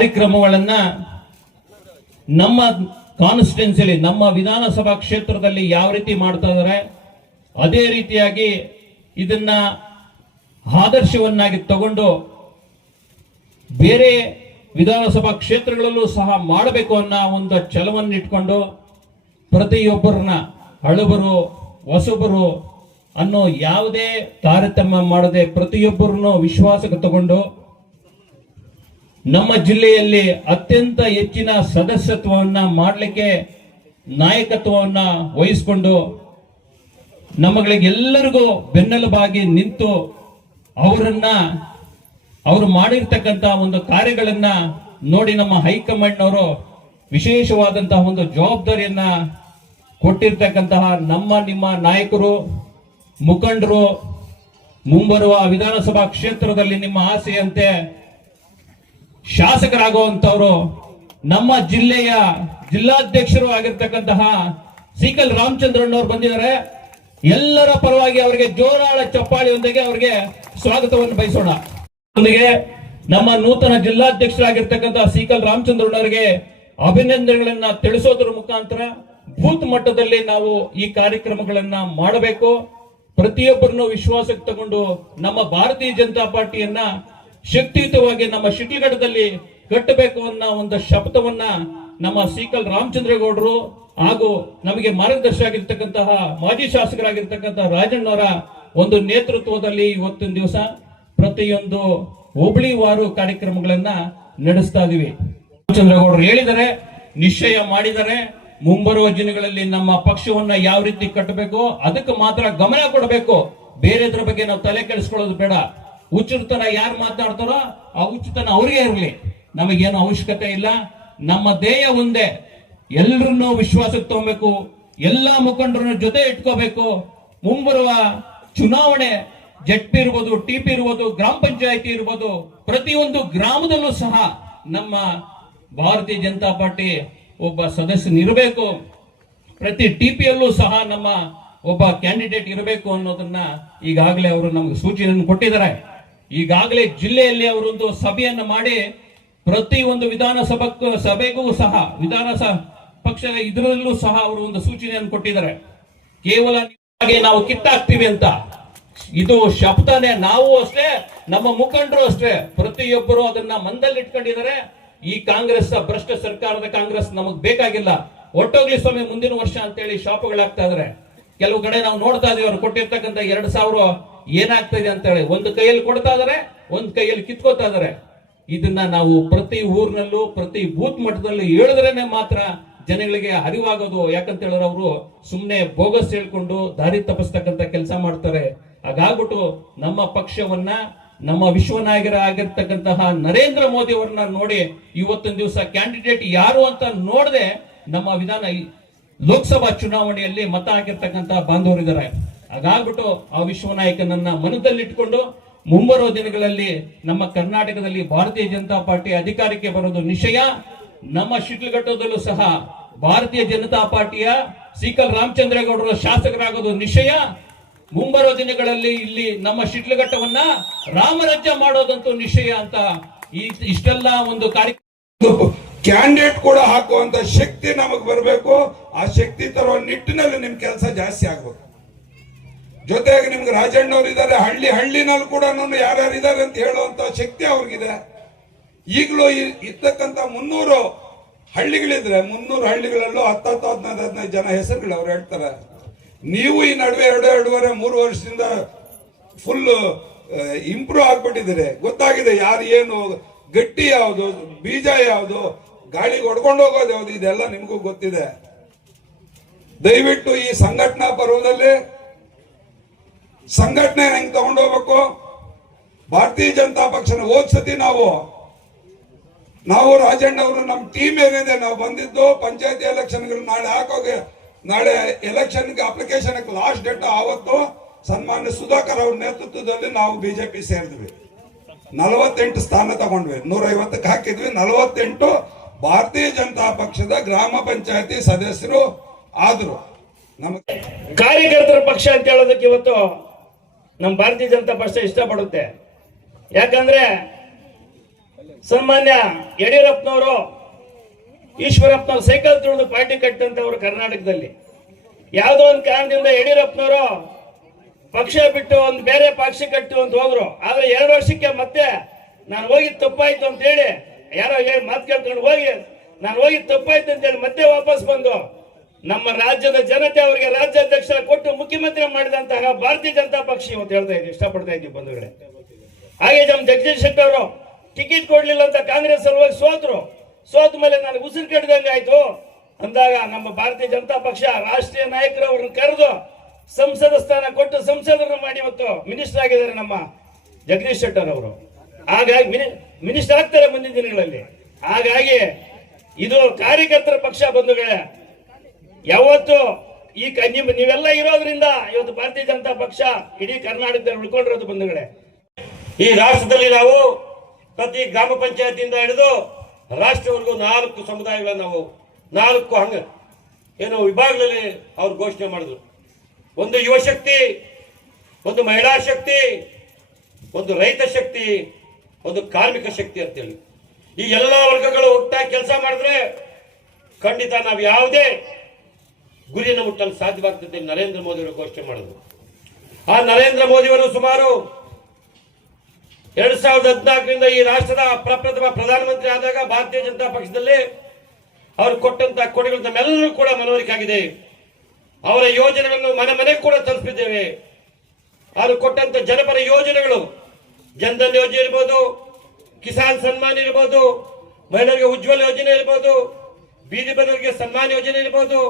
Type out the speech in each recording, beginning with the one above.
ಕಾರ್ಯಕ್ರಮಗಳನ್ನ ನಮ್ಮ ಕಾನ್ಸ್ಟಿಟ್ಯೂನ್ಸಿಲಿ ನಮ್ಮ ವಿಧಾನಸಭಾ ಕ್ಷೇತ್ರದಲ್ಲಿ ಯಾವ ರೀತಿ ಮಾಡ್ತಾ ಇದ್ದಾರೆ ಅದೇ ರೀತಿಯಾಗಿ ಇದನ್ನ ಆದರ್ಶವನ್ನಾಗಿ ತಗೊಂಡು ಬೇರೆ ವಿಧಾನಸಭಾ ಕ್ಷೇತ್ರಗಳಲ್ಲೂ ಸಹ ಮಾಡಬೇಕು ಅನ್ನೋ ಒಂದು ಛಲವನ್ನಿಟ್ಕೊಂಡು ಪ್ರತಿಯೊಬ್ಬರನ್ನ ಹಳಬರು, ಹೊಸಬರು ಅನ್ನೋ ಯಾವುದೇ ತಾರತಮ್ಯ ಮಾಡದೆ ಪ್ರತಿಯೊಬ್ಬರನ್ನು ವಿಶ್ವಾಸಕ್ಕೆ ತಗೊಂಡು ನಮ್ಮ ಜಿಲ್ಲೆಯಲ್ಲಿ ಅತ್ಯಂತ ಹೆಚ್ಚಿನ ಸದಸ್ಯತ್ವವನ್ನ ಮಾಡಲಿಕ್ಕೆ ನಾಯಕತ್ವವನ್ನ ವಹಿಸಿಕೊಂಡು ನಮ್ಮಗಳಿಗೆಲ್ಲರಿಗೂ ಬೆನ್ನೆಲುಬಾಗಿ ನಿಂತು ಅವರನ್ನ, ಅವರು ಮಾಡಿರ್ತಕ್ಕಂತ ಒಂದು ಕಾರ್ಯಗಳನ್ನ ನೋಡಿ ನಮ್ಮ ಹೈಕಮಾಂಡ್ನವರು ವಿಶೇಷವಾದಂತಹ ಒಂದು ಜವಾಬ್ದಾರಿಯನ್ನ ಕೊಟ್ಟಿರ್ತಕ್ಕಂತಹ ನಮ್ಮ, ನಿಮ್ಮ ನಾಯಕರು, ಮುಖಂಡರು ಮುಂಬರುವ ವಿಧಾನಸಭಾ ಕ್ಷೇತ್ರದಲ್ಲಿ ನಿಮ್ಮ ಆಸೆಯಂತೆ ಶಾಸಕರಾಗುವಂತವರು ನಮ್ಮ ಜಿಲ್ಲೆಯ ಜಿಲ್ಲಾಧ್ಯಕ್ಷರು ಆಗಿರ್ತಕ್ಕಂತಹ ಸಿಕಲ್ ರಾಮಚಂದ್ರಣ್ಣವ್ರು ಬಂದಿದ್ದಾರೆ. ಎಲ್ಲರ ಪರವಾಗಿ ಅವರಿಗೆ ಜೋರಾಳ ಚಪ್ಪಾಳಿಯೊಂದಿಗೆ ಅವರಿಗೆ ಸ್ವಾಗತವನ್ನು ಬಯಸೋಣ. ಅವರಿಗೆ ನಮ್ಮ ನೂತನ ಜಿಲ್ಲಾಧ್ಯಕ್ಷರಾಗಿರ್ತಕ್ಕಂತಹ ಸಿಕಲ್ ರಾಮಚಂದ್ರಣ್ಣವರಿಗೆ ಅಭಿನಂದನೆಗಳನ್ನ ತಿಳಿಸೋದ್ರ ಮುಖಾಂತರ ಬೂತ್ ಮಟ್ಟದಲ್ಲಿ ನಾವು ಈ ಕಾರ್ಯಕ್ರಮಗಳನ್ನ ಮಾಡಬೇಕು. ಪ್ರತಿಯೊಬ್ಬರನ್ನು ವಿಶ್ವಾಸಕ್ಕೆ ತಗೊಂಡು ನಮ್ಮ ಭಾರತೀಯ ಜನತಾ ಪಾರ್ಟಿಯನ್ನ ಶಕ್ತಿಯುತವಾಗಿ ನಮ್ಮ ಶಿಡ್ಲಘಟ್ಟದಲ್ಲಿ ಕಟ್ಟಬೇಕು ಅನ್ನೋ ಒಂದು ಶಪಥವನ್ನ ನಮ್ಮ ಸೀಕಲ್ ರಾಮಚಂದ್ರೇಗೌಡರು ಹಾಗೂ ನಮಗೆ ಮಾರ್ಗದರ್ಶಿ ಆಗಿರ್ತಕ್ಕಂತಹ ಮಾಜಿ ಶಾಸಕರಾಗಿರ್ತಕ್ಕಂತಹ ರಾಜಣ್ಣವರ ಒಂದು ನೇತೃತ್ವದಲ್ಲಿ ಇವತ್ತಿನ ದಿವಸ ಪ್ರತಿಯೊಂದು ಹೋಬಳಿವಾರು ಕಾರ್ಯಕ್ರಮಗಳನ್ನ ನಡೆಸ್ತಾ ಇದೀವಿ. ರಾಮಚಂದ್ರಗೌಡರು ಹೇಳಿದರೆ ನಿಶ್ಚಯ ಮಾಡಿದರೆ ಮುಂಬರುವ ದಿನಗಳಲ್ಲಿ ನಮ್ಮ ಪಕ್ಷವನ್ನ ಯಾವ ರೀತಿ ಕಟ್ಟಬೇಕು ಅದಕ್ಕೆ ಮಾತ್ರ ಗಮನ ಕೊಡಬೇಕು. ಬೇರೆದ್ರ ಬಗ್ಗೆ ನಾವು ತಲೆ ಕೆಡಿಸ್ಕೊಳ್ಳೋದು ಬೇಡ. ಹುಚ್ಚುತನ ಯಾರು ಮಾತಾಡ್ತಾರೋ ಆ ಹುಚ್ಚುತನ ಅವ್ರಿಗೆ ಇರಲಿ. ನಮಗೇನು ಅವಶ್ಯಕತೆ ಇಲ್ಲ. ನಮ್ಮ ಧ್ಯೇಯ ಒಂದೇ. ಎಲ್ಲರನ್ನೂ ವಿಶ್ವಾಸಕ್ಕೆ ತಗೋಬೇಕು. ಎಲ್ಲಾ ಮುಖಂಡರನ್ನ ಜೊತೆ ಇಟ್ಕೋಬೇಕು. ಮುಂಬರುವ ಚುನಾವಣೆ ಜಟ್ಪಿ ಪಿ ಇರ್ಬೋದು, ಟಿ ಪಿ ಇರ್ಬೋದು, ಗ್ರಾಮ ಪಂಚಾಯತಿ ಇರ್ಬೋದು, ಪ್ರತಿಯೊಂದು ಗ್ರಾಮದಲ್ಲೂ ಸಹ ನಮ್ಮ ಭಾರತೀಯ ಜನತಾ ಪಾರ್ಟಿ ಒಬ್ಬ ಸದಸ್ಯನಿರಬೇಕು. ಪ್ರತಿ ಟಿ ಪಿಯಲ್ಲೂ ಸಹ ನಮ್ಮ ಒಬ್ಬ ಕ್ಯಾಂಡಿಡೇಟ್ ಇರಬೇಕು ಅನ್ನೋದನ್ನ ಈಗಾಗಲೇ ಅವರು ನಮಗೆ ಸೂಚನೆಯನ್ನು ಕೊಟ್ಟಿದ್ದಾರೆ. ಈಗಾಗಲೇ ಜಿಲ್ಲೆಯಲ್ಲಿ ಅವರೊಂದು ಸಭೆಯನ್ನು ಮಾಡಿ ಪ್ರತಿ ಒಂದು ವಿಧಾನಸಭಾ ಸಭೆಗೂ ಸಹ ವಿಧಾನಸಭಾ ಪಕ್ಷದ ಇದರಲ್ಲೂ ಸಹ ಅವರು ಒಂದು ಸೂಚನೆಯನ್ನು ಕೊಟ್ಟಿದ್ದಾರೆ. ಕೇವಲ ನಾವು ಕಿತ್ತಾಕ್ತೀವಿ ಅಂತ. ಇದು ಶಬ್ದನೇ, ನಾವು ಅಷ್ಟೇ, ನಮ್ಮ ಮುಖಂಡರು ಅಷ್ಟೇ. ಪ್ರತಿಯೊಬ್ಬರು ಅದನ್ನ ಮಂದಲ್ಲಿ ಇಟ್ಕೊಂಡಿದ್ದಾರೆ ಈ ಕಾಂಗ್ರೆಸ್ ಭ್ರಷ್ಟ ಸರ್ಕಾರದ ಕಾಂಗ್ರೆಸ್ ನಮಗ್ ಬೇಕಾಗಿಲ್ಲ. ಒಟ್ಟೋಗ್ಲಿ ಸ್ವಾಮಿ, ಮುಂದಿನ ವರ್ಷ ಅಂತೇಳಿ ಶಾಪುಗಳಾಗ್ತಾ ಇದಾರೆ. ಕೆಲವು ಕಡೆ ನಾವು ನೋಡ್ತಾ ಇದೀವಿ, ಅವ್ರು ಕೊಟ್ಟಿರ್ತಕ್ಕಂಥ ಎರಡ್ ಸಾವಿರ ಏನಾಗ್ತಾ ಇದೆ ಅಂತೇಳಿ ಒಂದು ಕೈಯಲ್ಲಿ ಕೊಡ್ತಾ ಇದಾರೆ, ಒಂದು ಕೈಯಲ್ಲಿ ಕಿತ್ಕೋತಾ ಇದಾರೆ. ಇದನ್ನ ನಾವು ಪ್ರತಿ ಊರಿನಲ್ಲೂ, ಪ್ರತಿ ಬೂತ್ ಮಟ್ಟದಲ್ಲೂ ಹೇಳಿದ್ರೇನೆ ಮಾತ್ರ ಜನಗಳಿಗೆ ಅರಿವಾಗೋದು. ಯಾಕಂತ ಹೇಳಿದ್ರೆ ಅವರು ಸುಮ್ಮನೆ ಬೋಗಸ್ ಹೇಳ್ಕೊಂಡು ದಾರಿ ತಪ್ಪಿಸ್ತಕ್ಕಂಥ ಕೆಲಸ ಮಾಡ್ತಾರೆ. ಹಾಗಾಗ್ಬಿಟ್ಟು ನಮ್ಮ ಪಕ್ಷವನ್ನ, ನಮ್ಮ ವಿಶ್ವನಾಯಕರ ಆಗಿರ್ತಕ್ಕಂತಹ ನರೇಂದ್ರ ಮೋದಿ ಅವರನ್ನ ನೋಡಿ ಇವತ್ತೊಂದು ದಿವಸ ಕ್ಯಾಂಡಿಡೇಟ್ ಯಾರು ಅಂತ ನೋಡದೆ ನಮ್ಮ ವಿಧಾನ ಲೋಕಸಭಾ ಚುನಾವಣೆಯಲ್ಲಿ ಮತ ಹಾಕಿರ್ತಕ್ಕಂತ ಬಾಂಧವರಿದ್ದಾರೆ. ಹಾಗಾಗ್ಬಿಟ್ಟು ಆ ವಿಶ್ವನಾಯಕನನ್ನ ಮನದಲ್ಲಿಟ್ಕೊಂಡು ಮುಂಬರುವ ದಿನಗಳಲ್ಲಿ ನಮ್ಮ ಕರ್ನಾಟಕದಲ್ಲಿ ಭಾರತೀಯ ಜನತಾ ಪಾರ್ಟಿ ಅಧಿಕಾರಕ್ಕೆ ಬರೋದು ನಿಶ್ಚಯ. ನಮ್ಮ ಶಿಟ್ಲಘಟ್ಟದಲ್ಲೂ ಸಹ ಭಾರತೀಯ ಜನತಾ ಪಾರ್ಟಿಯ ಸಿಕಲ್ ರಾಮಚಂದ್ರೇಗೌಡರ ಶಾಸಕರಾಗೋದು ನಿಶ್ಚಯ. ಮುಂಬರುವ ದಿನಗಳಲ್ಲಿ ಇಲ್ಲಿ ನಮ್ಮ ಶಿಟ್ಲಘಟ್ಟವನ್ನ ರಾಮರಾಜ್ಯ ಮಾಡೋದಂತೂ ನಿಶ್ಚಯ ಅಂತ ಈ ಇಷ್ಟೆಲ್ಲ ಒಂದು ಕಾರ್ಯಕ್ರಮ ಕ್ಯಾಂಡಿಡೇಟ್ ಕೂಡ ಹಾಕುವಂತ ಶಕ್ತಿ ನಮಗ್ ಬರಬೇಕು. ಆ ಶಕ್ತಿ ತರುವ ನಿಟ್ಟಿನಲ್ಲಿ ನಿಮ್ ಕೆಲಸ ಜಾಸ್ತಿ ಆಗ್ಬೇಕು. ಜೊತೆಗೆ ನಿಮ್ಗೆ ರಾಜಣ್ಣವ್ರು ಇದ್ದಾರೆ, ಹಳ್ಳಿ ಹಳ್ಳಿನಲ್ಲಿ ಕೂಡ ಯಾರ್ಯಾರು ಇದ್ದಾರೆ ಅಂತ ಹೇಳುವಂತ ಶಕ್ತಿ ಅವ್ರಿಗಿದೆ. ಈಗಲೂ ಇರ್ತಕ್ಕಂತ ಮುನ್ನೂರು ಹಳ್ಳಿಗಳಿದ್ರೆ, ಮುನ್ನೂರು ಹಳ್ಳಿಗಳಲ್ಲೂ ಹತ್ತತ್ತು ಹದಿನೈದು ಹದಿನೈದು ಜನ ಹೆಸರುಗಳು ಅವ್ರು ಹೇಳ್ತಾರೆ. ನೀವು ಈ ನಡುವೆ ಎರಡು, ಎರಡೂವರೆ, ಮೂರು ವರ್ಷದಿಂದ ಫುಲ್ ಇಂಪ್ರೂವ್ ಆಗ್ಬಿಟ್ಟಿದ್ದೀರಿ. ಗೊತ್ತಾಗಿದೆ ಯಾರು ಏನು, ಗಟ್ಟಿ ಯಾವುದು, ಬೀಜ ಯಾವುದು, ಗಾಳಿಗೆ ಹೊಡ್ಕೊಂಡು ಹೋಗೋದು ಯಾವುದು, ಇದೆಲ್ಲ ನಿಮಗೂ ಗೊತ್ತಿದೆ. ದಯವಿಟ್ಟು ಈ ಸಂಘಟನಾ ಪರ್ವದಲ್ಲಿ ಸಂಘಟನೆ ಹೆಂಗೆ ತಗೊಂಡೋಗ್ಬೇಕು ಭಾರತೀಯ ಜನತಾ ಪಕ್ಷನ ಓದ್ಸತಿ ನಾವು ನಾವು ರಾಜಣ್ಣ ಅವರು ನಮ್ಮ ಟೀಮ್ ಏನಿದೆ, ನಾವು ಬಂದಿದ್ದು ಪಂಚಾಯತಿ ಎಲೆಕ್ಷನ್ಗಳು ನಾಳೆ ಹಾಕೋಗಿ, ನಾಳೆ ಎಲೆಕ್ಷನ್ಗೆ ಅಪ್ಲಿಕೇಶನ್ ಲಾಸ್ಟ್ ಡೇಟ್ ಆವತ್ತು ಸನ್ಮಾನ್ಯ ಸುಧಾಕರ್ ಅವ್ರ ನೇತೃತ್ವದಲ್ಲಿ ನಾವು ಬಿಜೆಪಿ ಸೇರಿದ್ವಿ. ನಲವತ್ತೆಂಟು ಸ್ಥಾನ ತಗೊಂಡ್ವಿ. ನೂರೈವತ್ತಕ್ಕೆ ಹಾಕಿದ್ವಿ. ನಲವತ್ತೆಂಟು ಭಾರತೀಯ ಜನತಾ ಪಕ್ಷದ ಗ್ರಾಮ ಪಂಚಾಯತಿ ಸದಸ್ಯರು ಆದ್ರು. ನಮಗೆ ಕಾರ್ಯಕರ್ತರ ಪಕ್ಷ ಅಂತ ಹೇಳೋದಕ್ಕೆ ಇವತ್ತು ನಮ್ಮ ಭಾರತೀಯ ಜನತಾ ಪಕ್ಷ ಇಷ್ಟಪಡುತ್ತೆ. ಯಾಕಂದ್ರೆ ಸನ್ಮಾನ್ಯ ಯಡಿಯೂರಪ್ಪನವರು, ಈಶ್ವರಪ್ಪನವರು ಸೈಕಲ್ ತುಳಿದು ಪಾರ್ಟಿ ಕಟ್ಟಂತವ್ರು ಕರ್ನಾಟಕದಲ್ಲಿ. ಯಾವುದೋ ಒಂದು ಕಾರಣದಿಂದ ಯಡಿಯೂರಪ್ಪನವರು ಪಕ್ಷ ಬಿಟ್ಟು ಒಂದು ಬೇರೆ ಪಕ್ಷ ಕಟ್ಟು ಅಂತ ಹೋದ್ರು. ಆದ್ರೆ ಎರಡು ವರ್ಷಕ್ಕೆ ಮತ್ತೆ ನಾನು ಹೋಗಿ ತಪ್ಪಾಯ್ತು ಅಂತ ಹೇಳಿ, ಯಾರೋ ಹೇಳಿ ಮಾತು ಕೇಳ್ಕೊಂಡು ಹೋಗಿ, ನಾನು ಹೋಗಿ ತಪ್ಪಾಯ್ತು ಅಂತ ಹೇಳಿ ಮತ್ತೆ ವಾಪಸ್ ಬಂದು ನಮ್ಮ ರಾಜ್ಯದ ಜನತೆ ಅವರಿಗೆ ರಾಜ್ಯಾಧ್ಯಕ್ಷರ ಕೊಟ್ಟು ಮುಖ್ಯಮಂತ್ರಿ ಮಾಡಿದಂತಹ ಭಾರತೀಯ ಜನತಾ ಪಕ್ಷ ಇವತ್ತು ಹೇಳ್ತಾ ಇದ್ದೀವಿ, ಇಷ್ಟಪಡ್ತಾ ಇದ್ದೀವಿ ಬಂಧುಗಳೇ. ಹಾಗೆ ನಮ್ಮ ಜಗದೀಶ್ ಶೆಟ್ಟರ್ ಅವರು ಟಿಕೆಟ್ ಕೊಡ್ಲಿಲ್ಲ ಅಂತ ಕಾಂಗ್ರೆಸ್ ಸಲುವಾಗಿ ಸೋತರು. ಸೋತ ಮೇಲೆ ನನಗೆ ಉಸಿರು ಕಟ್ಟಿದಂಗೆ ಆಯ್ತು. ಅಂದಾಗ ನಮ್ಮ ಭಾರತೀಯ ಜನತಾ ಪಕ್ಷ ರಾಷ್ಟ್ರೀಯ ನಾಯಕರು ಅವ್ರನ್ನ ಕರೆದು ಸಂಸದ ಸ್ಥಾನ ಕೊಟ್ಟು ಸಂಸದರನ್ನು ಮಾಡಿ ಇವತ್ತು ಮಿನಿಸ್ಟರ್ ಆಗಿದ್ದಾರೆ ನಮ್ಮ ಜಗದೀಶ್ ಶೆಟ್ಟರ್ ಅವರು. ಹಾಗಾಗಿ ಮಿನಿ- ಮಿನಿಸ್ಟರ್ ಆಗ್ತಾರೆ ಮುಂದಿನ ದಿನಗಳಲ್ಲಿ. ಹಾಗಾಗಿ ಇದು ಕಾರ್ಯಕರ್ತರ ಪಕ್ಷ ಬಂಧುಗಳೇ. ಯಾವತ್ತು ಈ ನಿಮ್ಮ ನಿಮ್ ನೀವೆಲ್ಲ ಇರೋದ್ರಿಂದ ಇವತ್ತು ಭಾರತೀಯ ಜನತಾ ಪಕ್ಷ ಇಡೀ ಕರ್ನಾಟಕದಲ್ಲಿ ಉಳ್ಕೊಂಡಿರೋದು ಬಂಧುಗಳೇ. ಈ ರಾಷ್ಟ್ರದಲ್ಲಿ ನಾವು ಪ್ರತಿ ಗ್ರಾಮ ಪಂಚಾಯತಿಯಿಂದ ಹಿಡಿದು ರಾಷ್ಟ್ರವರೆಗೂ ನಾಲ್ಕು ಸಮುದಾಯಗಳ ನಾವು ನಾಲ್ಕು ಹಂಗ ಏನು ವಿಭಾಗಗಳಲ್ಲಿ ಅವ್ರು ಘೋಷಣೆ ಮಾಡಿದ್ರು. ಒಂದು ಯುವ ಶಕ್ತಿ, ಒಂದು ಮಹಿಳಾ ಶಕ್ತಿ, ಒಂದು ರೈತ ಶಕ್ತಿ, ಒಂದು ಕಾರ್ಮಿಕ ಶಕ್ತಿ ಅಂತೇಳಿ. ಈ ಎಲ್ಲ ವರ್ಗಗಳು ಒಟ್ಟಾಗಿ ಕೆಲಸ ಮಾಡಿದ್ರೆ ಖಂಡಿತ ನಾವು ಯಾವುದೇ ಗುರಿಯನ್ನು ಮುಟ್ಟಲು ಸಾಧ್ಯವಾಗ್ತದೆ ನರೇಂದ್ರ ಮೋದಿಯವರು ಘೋಷಣೆ ಮಾಡಿದ್ರು. ಆ ನರೇಂದ್ರ ಮೋದಿಯವರು ಸುಮಾರು ಎರಡ್ ಸಾವಿರದ ಹದಿನಾಲ್ಕರಿಂದ ಈ ರಾಷ್ಟ್ರದ ಪ್ರಪ್ರಥಮ ಪ್ರಧಾನಮಂತ್ರಿ ಆದಾಗ ಭಾರತೀಯ ಜನತಾ ಪಕ್ಷದಲ್ಲಿ ಅವರು ಕೊಟ್ಟಂತ ಕೊಡುಗೆಗಳು ನಮ್ಮೆಲ್ಲರೂ ಕೂಡ ಮನವರಿಕೆ ಆಗಿದೆ. ಅವರ ಯೋಜನೆಗಳನ್ನು ಮನೆ ಮನೆಗೆ ಕೂಡ ತಲುಪಿದ್ದೇವೆ. ಅವರು ಕೊಟ್ಟಂತ ಜನಪರ ಯೋಜನೆಗಳು, ಜನಧನ್ ಯೋಜನೆ ಇರ್ಬೋದು, ಕಿಸಾನ್ ಸನ್ಮಾನ್ ಇರ್ಬೋದು, ಮಹಿಳೆಯರಿಗೆ ಉಜ್ವಲ ಯೋಜನೆ ಇರ್ಬೋದು, ಬೀದಿ ಬದಲಿಗೆ ಸನ್ಮಾನ್ ಯೋಜನೆ ಇರ್ಬೋದು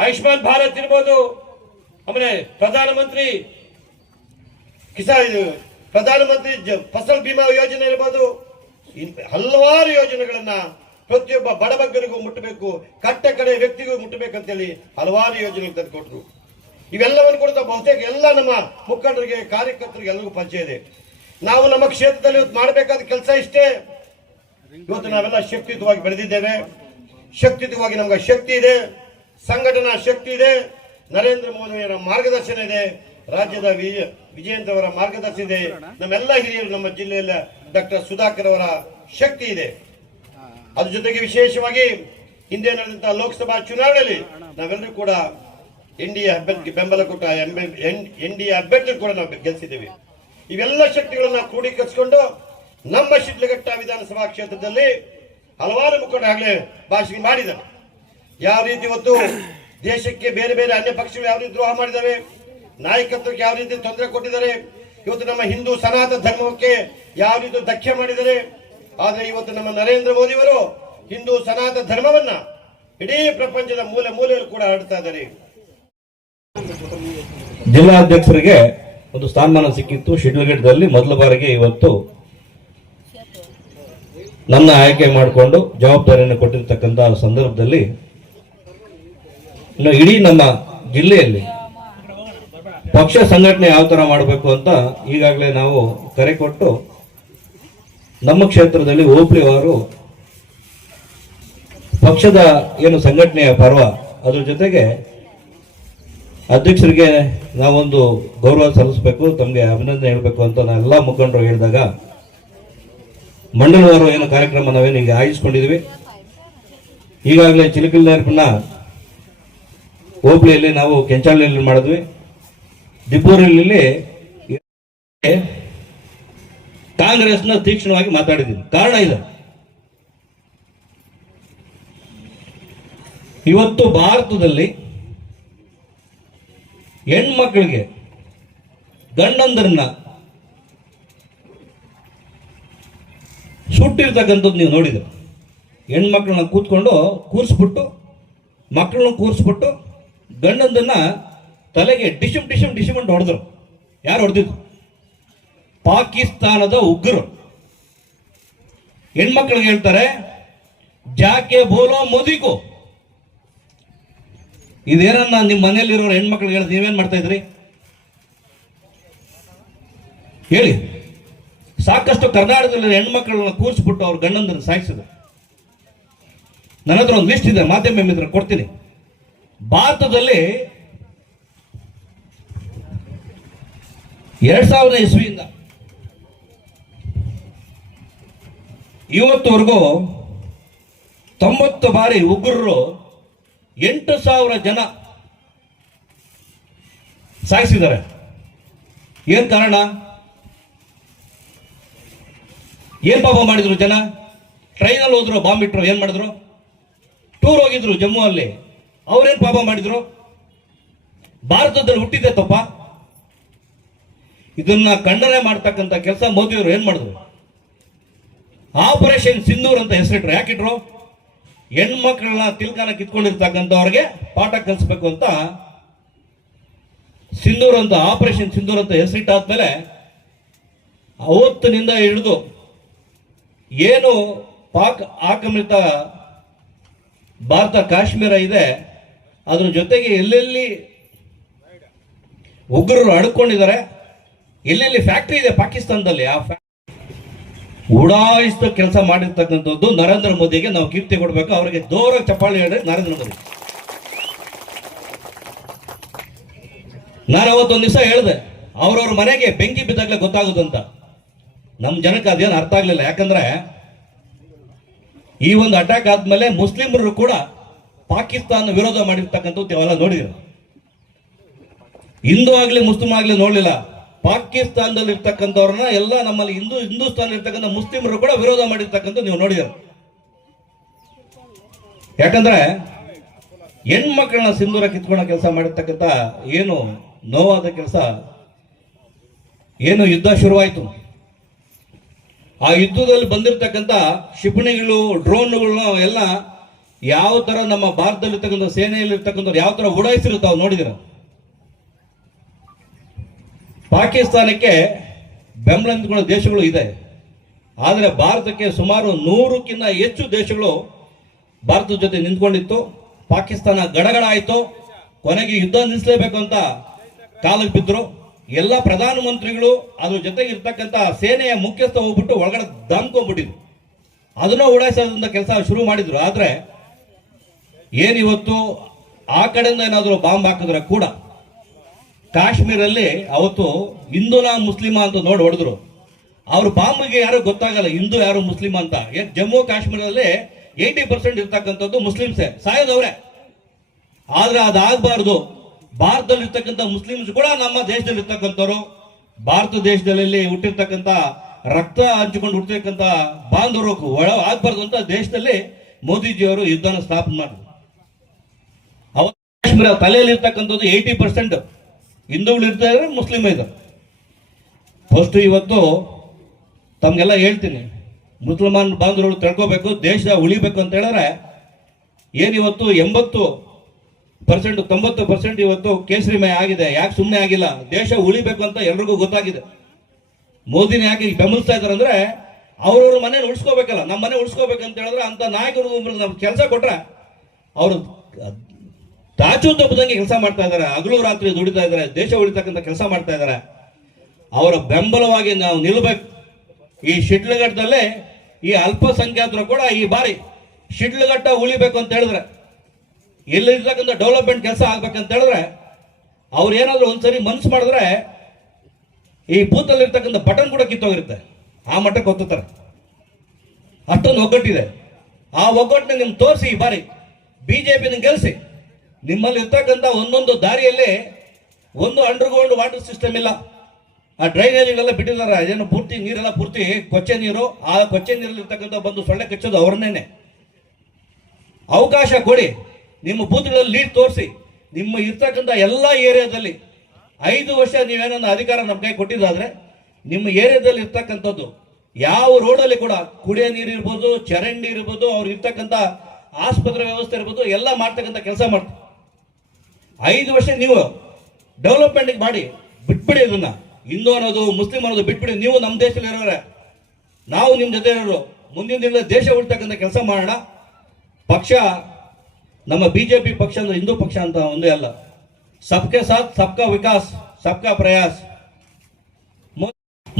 ಆಯುಷ್ಮಾನ್ ಭಾರತ್ ಇರ್ಬೋದು, ಆಮೇಲೆ ಪ್ರಧಾನಮಂತ್ರಿ ಕಿಸಾನ್, ಪ್ರಧಾನಮಂತ್ರಿ ಫಸಲ್ ಭೀಮಾ ಯೋಜನೆ ಇರ್ಬೋದು ಹಲವಾರು ಯೋಜನೆಗಳನ್ನ ಪ್ರತಿಯೊಬ್ಬ ಬಡಬಗ್ಗರಿಗೂ ಮುಟ್ಟಬೇಕು, ಕಟ್ಟ ಕಡೆ ವ್ಯಕ್ತಿಗೂ ಮುಟ್ಟಬೇಕಂತೇಳಿ ಹಲವಾರು ಯೋಜನೆ ತಂದುಕೊಟ್ರು. ಇವೆಲ್ಲವನ್ನು ಕೂಡ ಬಹುತೇಕ ಎಲ್ಲ ನಮ್ಮ ಮುಖಂಡರಿಗೆ ಕಾರ್ಯಕರ್ತರಿಗೆ ಎಲ್ಲರಿಗೂ ಪರಿಚಯ ಇದೆ. ನಾವು ನಮ್ಮ ಕ್ಷೇತ್ರದಲ್ಲಿ ಇವತ್ತು ಮಾಡಬೇಕಾದ ಕೆಲಸ ಇಷ್ಟೇ. ಇವತ್ತು ನಾವೆಲ್ಲ ಶಕ್ತಿಯುತವಾಗಿ ಬೆಳೆದಿದ್ದೇವೆ. ಶಕ್ತಿಯುತವಾಗಿ ನಮ್ಗೆ ಶಕ್ತಿ ಇದೆ. ಸಂಘಟನಾ ಶಕ್ತಿ ಇದೆ, ನರೇಂದ್ರ ಮೋದಿಯವರ ಮಾರ್ಗದರ್ಶನ ಇದೆ, ರಾಜ್ಯದ ವಿಜಯ ವಿಜಯಂತ್ ಅವರ ಮಾರ್ಗದರ್ಶನ ಇದೆ, ನಮ್ಮೆಲ್ಲ ಹಿರಿಯರು ನಮ್ಮ ಜಿಲ್ಲೆಯಲ್ಲ ಡಾಕ್ಟರ್ ಸುಧಾಕರ್ ಅವರ ಶಕ್ತಿ ಇದೆ. ಅದ್ರ ಜೊತೆಗೆ ವಿಶೇಷವಾಗಿ ಹಿಂದೆ ನಡೆದಂತಹ ಲೋಕಸಭಾ ಚುನಾವಣೆಯಲ್ಲಿ ನಾವೆಲ್ಲರೂ ಕೂಡ ಎನ್ ಡಿ ಎ ಅಭ್ಯರ್ಥಿ ಬೆಂಬಲ ಕೊಟ್ಟ ಎನ್ ಡಿ ಎ ಅಭ್ಯರ್ಥಿ ಕೂಡ ನಾವು ಗೆಲ್ಲಿಸಿದ್ದೇವೆ ಇವೆಲ್ಲ ಶಕ್ತಿಗಳನ್ನ ಕ್ರೋಢೀಕರಿಸಿಕೊಂಡು ನಮ್ಮ ಶಿಡ್ಲಘಟ್ಟ ವಿಧಾನಸಭಾ ಕ್ಷೇತ್ರದಲ್ಲಿ ಹಲವಾರು ಮುಖಂಡ ಆಗಲೇ ಭಾಷಣ ಮಾಡಿದ್ದಾರೆ. ಯಾವ ರೀತಿ ಇವತ್ತು ದೇಶಕ್ಕೆ ಬೇರೆ ಬೇರೆ ಅನ್ಯ ಪಕ್ಷಗಳು ಯಾವ ರೀತಿ ದ್ರೋಹ ಮಾಡಿದ್ದಾವೆ ನಾಯಕತ್ವಕ್ಕೆ ಯಾವ ರೀತಿ ತೊಂದರೆ ಕೊಟ್ಟಿದ್ದಾರೆ, ಇವತ್ತು ನಮ್ಮ ಹಿಂದೂ ಸನಾತನ ಧರ್ಮಕ್ಕೆ ಯಾವ ರೀತಿ ಧಕ್ಕೆ ಮಾಡಿದ್ದಾರೆ, ಆದರೆ ಇವತ್ತು ನಮ್ಮ ನರೇಂದ್ರ ಮೋದಿಯವರು ಹಿಂದೂ ಸನಾತನ ಧರ್ಮವನ್ನ ಇಡೀ ಪ್ರಪಂಚದ ಮೂಲೆ ಮೂಲೆಯಲ್ಲಿ ಕೂಡ ಹರಡ್ತಾ ಇದ್ದಾರೆ. ಜಿಲ್ಲಾಧ್ಯಕ್ಷರಿಗೆ ಒಂದು ಸ್ಥಾನಮಾನ ಸಿಕ್ಕಿತ್ತು. ಶಿಡ್ಲಘಟ್ಟದಲ್ಲಿ ಮೊದಲ ಬಾರಿಗೆ ಇವತ್ತು ನನ್ನ ಆಯ್ಕೆ ಮಾಡಿಕೊಂಡು ಜವಾಬ್ದಾರಿಯನ್ನು ಕೊಟ್ಟಿರ್ತಕ್ಕಂಥ ಸಂದರ್ಭದಲ್ಲಿ ಇಡೀ ನಮ್ಮ ಜಿಲ್ಲೆಯಲ್ಲಿ ಪಕ್ಷ ಸಂಘಟನೆ ಯಾವ ಥರ ಮಾಡಬೇಕು ಅಂತ ಈಗಾಗಲೇ ನಾವು ಕರೆ ಕೊಟ್ಟು ನಮ್ಮ ಕ್ಷೇತ್ರದಲ್ಲಿ ಹೋಬಳಿವಾರು ಪಕ್ಷದ ಏನು ಸಂಘಟನೆಯ ಪರ್ವ, ಅದ್ರ ಜೊತೆಗೆ ಅಧ್ಯಕ್ಷರಿಗೆ ನಾವೊಂದು ಗೌರವ ಸಲ್ಲಿಸಬೇಕು, ತಮಗೆ ಅಭಿನಂದನೆ ಹೇಳಬೇಕು ಅಂತ ನಾ ಎಲ್ಲ ಮುಖಂಡರು ಹೇಳಿದಾಗ ಮಂಡಲವಾರು ಏನು ಕಾರ್ಯಕ್ರಮ ನಾವೇನು ಈಗ ಆಯೋಜಿಸ್ಕೊಂಡಿದ್ವಿ ಈಗಾಗಲೇ ಚಿಲಕಲ್ನೇರ್ಪನ್ನ ಹೋಬಳಿಯಲ್ಲಿ ನಾವು ಕೆಂಚಾಳಿಯಲ್ಲಿ ಮಾಡಿದ್ವಿ. ದಿಬ್ಬೂರಲ್ಲಿ ಕಾಂಗ್ರೆಸ್ನ ತೀಕ್ಷ್ಣವಾಗಿ ಮಾತಾಡಿದ್ದೀನಿ ಕಾರಣ ಇದು. ಇವತ್ತು ಭಾರತದಲ್ಲಿ ಹೆಣ್ಮಕ್ಳಿಗೆ ಗಂಡಂದ್ರನ್ನ ಸುಟ್ಟಿರ್ತಕ್ಕಂಥದ್ದು ನೀವು ನೋಡಿದ್ರೆ ಹೆಣ್ಮಕ್ಳನ್ನ ಕೂತ್ಕೊಂಡು ಕೂರಿಸ್ಬಿಟ್ಟು ಮಕ್ಕಳನ್ನ ಕೂರಿಸ್ಬಿಟ್ಟು ಗಂಡಂದನ್ನ ತಲೆಗೆ ಡಿಶಮ್ ಡಿಶಮ್ ಡಿಶಮ್ ಅಂತ ಹೊಡೆದ್ರು. ಯಾರು ಹೊಡೆದಿದ್ದು? ಪಾಕಿಸ್ತಾನದ ಉಗ್ರರು. ಹೆಣ್ಮಕ್ಳಿಗೆ ಹೇಳ್ತಾರೆ, ಜಾಕೆ ಬೋಲೋ ಮೋದಿಗೂ ಇದೇನನ್ನ ನಿಮ್ಮ ಮನೆಯಲ್ಲಿರೋ ಹೆಣ್ಮಕ್ಳಿಗೆ ಹೇಳಿದ್ರೆ ನೀವೇನ್ ಮಾಡ್ತಾ ಇದ್ರಿ ಹೇಳಿ. ಸಾಕಷ್ಟು ಕರ್ನಾಟಕದಲ್ಲಿ ಹೆಣ್ಮಕ್ಳನ್ನ ಕೂರಿಸ್ಬಿಟ್ಟು ಅವ್ರ ಗಂಡಂದನ್ನು ಸಾಯಿಸಿದ್ರು. ನನ್ನ ಹತ್ರ ಒಂದು ಲಿಸ್ಟ್ ಇದೆ, ಮಾಧ್ಯಮ ಕೊಡ್ತೀನಿ. ಭಾರತದಲ್ಲಿ ಎರಡ್ ಸಾವಿರದ ಇಸ್ವಿಯಿಂದ ಇವತ್ತುವರೆಗೂ ತೊಂಬತ್ತು ಬಾರಿ ಉಗ್ರರು ಎಂಟು ಸಾವಿರ ಜನ ಸಾಯಿಸಿದ್ದಾರೆ. ಏನ್ ಕಾರಣ? ಏನ್ ಪಾಪ ಮಾಡಿದ್ರು ಜನ? ಟ್ರೈನಲ್ಲಿ ಹೋದ್ರು, ಬಾಂಬ್ ಇಟ್ರು ಏನ್ ಮಾಡಿದ್ರು? ಟೂರ್ ಹೋಗಿದ್ರು ಜಮ್ಮು ಅಲ್ಲಿ ಅವ್ರೇನ್ ಪಾಪ ಮಾಡಿದ್ರು? ಭಾರತದಲ್ಲಿ ಹುಟ್ಟಿದ್ದೆ ತಪ್ಪ. ಇದನ್ನ ಖಂಡನೆ ಮಾಡ್ತಕ್ಕಂಥ ಕೆಲಸ ಮೋದಿಯವರು ಏನ್ ಮಾಡಿದ್ರು? ಆಪರೇಷನ್ ಸಿಂಧೂರ್ ಅಂತ ಹೆಸರಿಟ್ರು. ಯಾಕಿಟ್ರು? ಹೆಣ್ಮಕ್ಳನ್ನ ತಿಲ್ಕಾನ ಕಿತ್ಕೊಂಡಿರ್ತಕ್ಕಂಥವ್ರಿಗೆ ಪಾಠ ಕಲಿಸ್ಬೇಕು ಅಂತ ಸಿಂಧೂರ್ ಅಂತ ಆಪರೇಷನ್ ಸಿಂಧೂರ್ ಅಂತ ಹೆಸರಿಟ್ಟಾದ್ಮೇಲೆ ಅವತ್ತಿನಿಂದ ಹಿಡಿದು ಏನು ಪಾಕ್ ಆಕ್ರಮಿತ ಭಾರತ ಕಾಶ್ಮೀರ ಇದೆ ಅದ್ರ ಜೊತೆಗೆ ಎಲ್ಲೆಲ್ಲಿ ಉಗ್ರರು ಅಡ್ಕೊಂಡಿದ್ದಾರೆ, ಎಲ್ಲೆಲ್ಲಿ ಫ್ಯಾಕ್ಟ್ರಿ ಇದೆ ಪಾಕಿಸ್ತಾನದಲ್ಲಿ, ಆ ಉಡಾಯಿಸಿದ ಕೆಲಸ ಮಾಡಿರ್ತಕ್ಕಂಥದ್ದು ನರೇಂದ್ರ ಮೋದಿಗೆ ನಾವು ಕೀರ್ತಿ ಕೊಡಬೇಕು. ಅವರಿಗೆ ದೂರ ಚಪ್ಪಾಳಿ ಹೇಳಿ ನರೇಂದ್ರ ಮೋದಿ. ನಾನು ಅವತ್ತೊಂದು ದಿವಸ ಹೇಳಿದೆ, ಅವ್ರವ್ರ ಮನೆಗೆ ಬೆಂಕಿ ಬಿದ್ದಾಗಲೇ ಗೊತ್ತಾಗೋದು ಅಂತ. ನಮ್ಮ ಜನಕ್ಕೆ ಅದೇನು ಅರ್ಥ ಆಗಲಿಲ್ಲ. ಯಾಕಂದ್ರೆ ಈ ಒಂದು ಅಟ್ಯಾಕ್ ಆದ್ಮೇಲೆ ಮುಸ್ಲಿಮರು ಕೂಡ ಪಾಕಿಸ್ತಾನ ವಿರೋಧ ಮಾಡಿರ್ತಕ್ಕಂಥದ್ದು ತಾವೆಲ್ಲ ನೋಡಿದ್ರು? ಹಿಂದೂ ಆಗ್ಲಿ ಮುಸ್ಲಿಂ ಆಗ್ಲಿ ನೋಡ್ಲಿಲ್ಲ. ಪಾಕಿಸ್ತಾನದಲ್ಲಿ ಇರ್ತಕ್ಕಂಥವ್ರನ್ನ ಎಲ್ಲ ನಮ್ಮಲ್ಲಿ ಹಿಂದೂ ಹಿಂದೂಸ್ತಾನ ಇರ್ತಕ್ಕಂಥ ಮುಸ್ಲಿಮರು ಕೂಡ ವಿರೋಧ ಮಾಡಿರ್ತಕ್ಕಂಥ ನೀವು ನೋಡಿದ್ರು. ಯಾಕಂದ್ರೆ ಹೆಣ್ಮಕ್ಳನ್ನ ಸಿಂಧೂರ ಕಿತ್ಕೊಳ್ಳೋ ಕೆಲಸ ಮಾಡಿರ್ತಕ್ಕಂಥ ಏನು ನೋವಾದ ಕೆಲಸ, ಏನು ಯುದ್ಧ ಶುರುವಾಯಿತು. ಆ ಯುದ್ಧದಲ್ಲಿ ಬಂದಿರತಕ್ಕಂಥ ಕ್ಷಿಪಣಿಗಳು, ಡ್ರೋನ್ಗಳನ್ನ ಎಲ್ಲ ಯಾವ ತರ ನಮ್ಮ ಭಾರತದಲ್ಲಿರ್ತಕ್ಕಂಥ ಸೇನೆಯಲ್ಲಿರ್ತಕ್ಕಂಥ ಯಾವ ತರ ಉಡಾಯಿಸಿರುತ್ತಾವ್ ನೋಡಿದಿರ ಪಾಕಿಸ್ತಾನಕ್ಕೆ ಬೆಂಬಲ ದೇಶಗಳು ಇದೆ. ಆದರೆ ಭಾರತಕ್ಕೆ ಸುಮಾರು ನೂರಕ್ಕಿಂತ ಹೆಚ್ಚು ದೇಶಗಳು ಭಾರತದ ಜೊತೆ ನಿಂತ್ಕೊಂಡಿತ್ತು. ಪಾಕಿಸ್ತಾನ ಗಡಗಡ ಆಯಿತು. ಕೊನೆಗೆ ಯುದ್ಧ ನಿಲ್ಲಿಸಲೇಬೇಕು ಅಂತ ಕಾಲಕ್ಕೆ ಬಿದ್ದರು ಎಲ್ಲ ಪ್ರಧಾನಮಂತ್ರಿಗಳು ಅದ್ರ ಜೊತೆಗೆ ಇರ್ತಕ್ಕಂಥ ಸೇನೆಯ ಮುಖ್ಯಸ್ಥ ಹೋಗ್ಬಿಟ್ಟು ಒಳಗಡೆ ದಾಮ್ಕೊಂಡ್ಬಿಟ್ಟಿದ್ರು ಅದನ್ನ ಉಡಾಯಿಸೋದ್ರಿಂದ ಕೆಲಸ ಶುರು ಮಾಡಿದ್ರು. ಆದ್ರೆ ಏನಿವತ್ತು ಆ ಕಡೆಯಿಂದ ಏನಾದರೂ ಬಾಂಬ್ ಹಾಕಿದ್ರೆ ಕೂಡ ಕಾಶ್ಮೀರಲ್ಲಿ ಅವತ್ತು ಹಿಂದೂನಾ ಮುಸ್ಲಿಮ ಅಂತ ನೋಡಿ ಹೊಡೆದ್ರು. ಅವ್ರ ಬಾಂಬ್ಗೆ ಯಾರು ಗೊತ್ತಾಗಲ್ಲ ಹಿಂದೂ ಯಾರು ಮುಸ್ಲಿಂ ಅಂತ. ಜಮ್ಮು ಕಾಶ್ಮೀರದಲ್ಲಿ ಏಯ್ಟಿ ಪರ್ಸೆಂಟ್ ಇರ್ತಕ್ಕಂಥದ್ದು ಮುಸ್ಲಿಮ್ಸೇ, ಸಾಯೋದವ್ರೆ. ಆದ್ರೆ ಅದಾಗಬಾರ್ದು. ಭಾರತದಲ್ಲಿ ಇರ್ತಕ್ಕಂಥ ಮುಸ್ಲಿಮ್ಸ್ ಕೂಡ ನಮ್ಮ ದೇಶದಲ್ಲಿ ಇರ್ತಕ್ಕಂಥವ್ರು ಭಾರತ ದೇಶದಲ್ಲಿ ಹುಟ್ಟಿರ್ತಕ್ಕಂಥ ರಕ್ತ ಹಂಚಿಕೊಂಡು ಹುಟ್ಟಿರ್ತಕ್ಕಂಥ ಬಾಂಧವರು ಒಳ ಆಗ್ಬಾರ್ದು ಅಂತ ದೇಶದಲ್ಲಿ ಮೋದಿಜಿಯವರು ಯುದ್ಧನ ಸ್ಥಾಪನೆ ಮಾಡಿದ್ರು. ಕಾಶ್ಮೀರ ತಲೆಯಲ್ಲಿ ಇರ್ತಕ್ಕಂಥದ್ದು ಏಯ್ಟಿ ಪರ್ಸೆಂಟ್ ಹಿಂದೂಗಳು ಇರ್ತಾ ಇದ್ದಾರೆ ಮುಸ್ಲಿಮ್ ಇದ್ದಾರೆ ಫಸ್ಟ್ ಇವತ್ತು ತಮಗೆಲ್ಲ ಹೇಳ್ತೀನಿ, ಮುಸಲ್ಮಾನ್ ಬಾಂಧವರು ತಿಳ್ಕೋಬೇಕು, ದೇಶ ಉಳಿಬೇಕು ಅಂತ ಹೇಳಿದ್ರೆ ಏನಿವತ್ತು ಎಂಬತ್ತು ಪರ್ಸೆಂಟ್ ತೊಂಬತ್ತು ಪರ್ಸೆಂಟ್ ಇವತ್ತು ಕೇಸರಿಮಯ ಆಗಿದೆ, ಯಾಕೆ ಸುಮ್ಮನೆ ಆಗಿಲ್ಲ? ದೇಶ ಉಳಿಬೇಕು ಅಂತ ಎಲ್ರಿಗೂ ಗೊತ್ತಾಗಿದೆ. ಮೋದಿನ ಯಾಕೆ ಬೆಂಬಲಿಸ್ತಾ ಇದಾರೆ ಅಂದ್ರೆ ಅವ್ರವ್ರ ಮನೆ ಉಳಿಸ್ಕೋಬೇಕಲ್ಲ ನಮ್ಮ ಮನೆ ಉಳಿಸ್ಕೋಬೇಕಂತ ಹೇಳಿದ್ರೆ ಅಂತ ನಾಯಕರು ಕೆಲಸ ಕೊಟ್ರೆ ಅವರು ದಾಚು ತಪ್ಪದಂಗೆ ಕೆಲಸ ಮಾಡ್ತಾ ಇದ್ದಾರೆ, ಹಗಲು ರಾತ್ರಿ ದುಡಿತಾ ಇದ್ದಾರೆ, ದೇಶ ಉಳಿತಕ್ಕಂಥ ಕೆಲಸ ಮಾಡ್ತಾ ಇದ್ದಾರೆ. ಅವರ ಬೆಂಬಲವಾಗಿ ನಾವು ನಿಲ್ಲಬೇಕು ಈ ಶಿಡ್ಲಘಟ್ಟದಲ್ಲೇ ಈ ಅಲ್ಪಸಂಖ್ಯಾತರು ಕೂಡ ಈ ಬಾರಿ ಶಿಡ್ಲಘಟ್ಟ ಉಳಿಬೇಕು ಅಂತ ಹೇಳಿದ್ರೆ ಇಲ್ಲಿರ್ತಕ್ಕಂಥ ಡೆವಲಪ್ಮೆಂಟ್ ಕೆಲಸ ಆಗ್ಬೇಕಂತ ಹೇಳಿದ್ರೆ, ಅವ್ರು ಏನಾದರೂ ಒಂದ್ಸರಿ ಮನ್ಸು ಮಾಡಿದ್ರೆ ಈ ಬೂತಲ್ಲಿ ಇರ್ತಕ್ಕಂಥ ಬಟನ್ ಕೂಡ ಕಿತ್ತೋಗಿರುತ್ತೆ. ಆ ಮಟ್ಟಕ್ಕೆ ಒತ್ತುತ್ತಾರೆ. ಅಷ್ಟೊಂದು ಒಗ್ಗಟ್ಟಿದೆ. ಆ ಒಗ್ಗಟ್ಟನ್ನ ನಿಮ್ಗೆ ತೋರಿಸಿ ಈ ಬಾರಿ. ಬಿಜೆಪಿನ ಗೆಲ್ಲಿಸಿ ನಿಮ್ಮಲ್ಲಿ ಇರ್ತಕ್ಕಂಥ ಒಂದೊಂದು ದಾರಿಯಲ್ಲಿ ಒಂದು ಅಂಡರ್ಗ್ರೌಂಡ್ ವಾಟರ್ ಸಿಸ್ಟಮ್ ಇಲ್ಲ. ಆ ಡ್ರೈನೇಜ್ಗಳೆಲ್ಲ ಬಿಟ್ಟಿದ್ದಾರೆ. ಅದೇನು ಪೂರ್ತಿ ನೀರೆಲ್ಲ ಪೂರ್ತಿ ಕೊಚ್ಚೆ ನೀರು, ಆ ಕೊಚ್ಚೆ ನೀರಲ್ಲಿ ಇರ್ತಕ್ಕಂಥ ಬಂದು ಸೊಳ್ಳೆ ಕಚ್ಚೋದು ಅವ್ರನ್ನೇನೆ. ಅವಕಾಶ ಕೊಡಿ. ನಿಮ್ಮ ಬೂತ್ಗಳಲ್ಲಿ ಲೀಡ್ ತೋರಿಸಿ. ನಿಮ್ಮ ಇರ್ತಕ್ಕಂಥ ಎಲ್ಲ ಏರಿಯಾದಲ್ಲಿ ಐದು ವರ್ಷ ನೀವೇನನ್ನ ಅಧಿಕಾರ ನಮ್ಮ ಕೈ ಕೊಟ್ಟಿದ್ದಾದ್ರೆ, ನಿಮ್ಮ ಏರಿಯಾದಲ್ಲಿ ಇರ್ತಕ್ಕಂಥದ್ದು ಯಾವ ರೋಡಲ್ಲಿ ಕೂಡ ಕುಡಿಯೋ ನೀರು ಇರ್ಬೋದು, ಚರಂಡಿ ಇರ್ಬೋದು, ಅವ್ರು ಇರ್ತಕ್ಕಂಥ ಆಸ್ಪತ್ರೆ ವ್ಯವಸ್ಥೆ ಇರ್ಬೋದು, ಎಲ್ಲ ಮಾಡ್ತಕ್ಕಂಥ ಕೆಲಸ ಮಾಡ್ತಾರೆ. ಐದು ವರ್ಷ ನೀವು ಡೆವಲಪ್ಮೆಂಟ್ ಮಾಡಿ ಬಿಟ್ಬಿಡಿ ಇದನ್ನ ಹಿಂದೂ ಅನ್ನೋದು, ಮುಸ್ಲಿಂ ಅನ್ನೋದು ಬಿಟ್ಬಿಡಿ. ನೀವು ನಮ್ಮ ದೇಶದಲ್ಲಿ ಇರೋರೆ. ನಾವು ನಿಮ್ಮ ಜೊತೆ ಇರೋರು. ಮುಂದಿನ ದಿನದ ದೇಶ ಉಳ್ತಕ್ಕಂಥ ಕೆಲಸ ಮಾಡೋಣ. ಪಕ್ಷ, ನಮ್ಮ ಬಿಜೆಪಿ ಪಕ್ಷ ಅಂದ್ರೆ ಹಿಂದೂ ಪಕ್ಷ ಅಂತ ಒಂದೇ ಅಲ್ಲ. ಸಬ್ಕೆ ಸಾಥ್, ಸಬ್ಕಾ ವಿಕಾಸ್, ಸಬ್ಕಾ ಪ್ರಯಾಸ್.